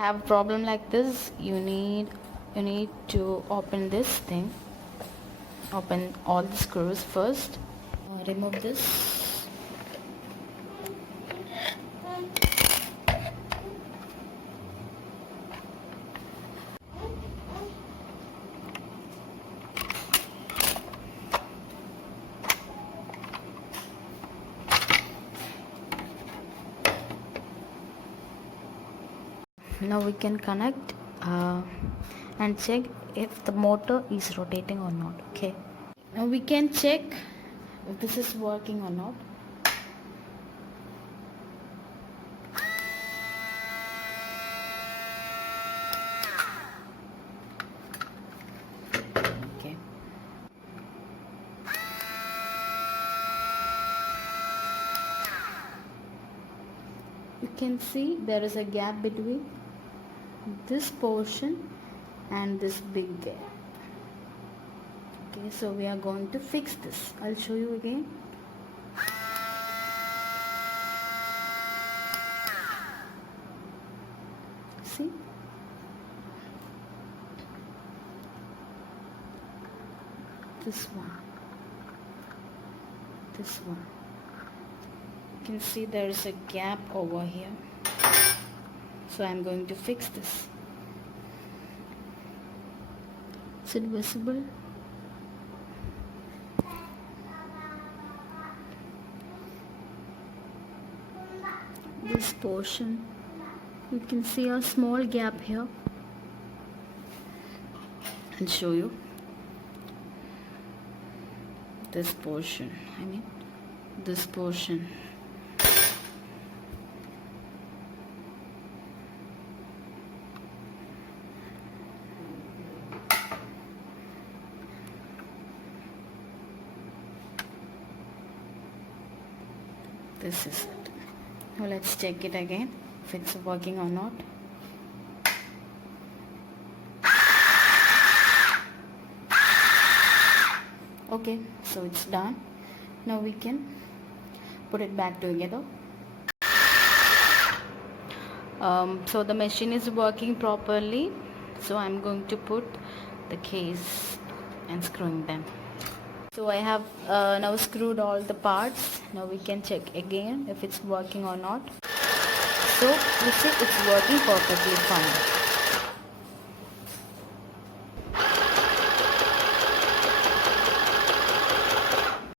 Have a problem like this, you need to open this thing. Open all the screws first. Remove this. Now we can connect and check if the motor is rotating or not. Okay, now we can check if this is working or not. Okay, you can see there is a gap between this portion and this big gap. Okay, so we are going to fix this. I'll show you again. See, this one, you can see there is a gap over here, so I'm going to fix this. Is it visible? This portion, you can see a small gap here. I'll show you. This portion, this portion. This is it. Now let's check it again if it's working or not. Okay, so it's done. Now we can put it back together. So the machine is working properly, so I'm going to put the case and screwing them. So I have now screwed all the parts. Now we can check again if it's working or not. So you see it's working perfectly fine.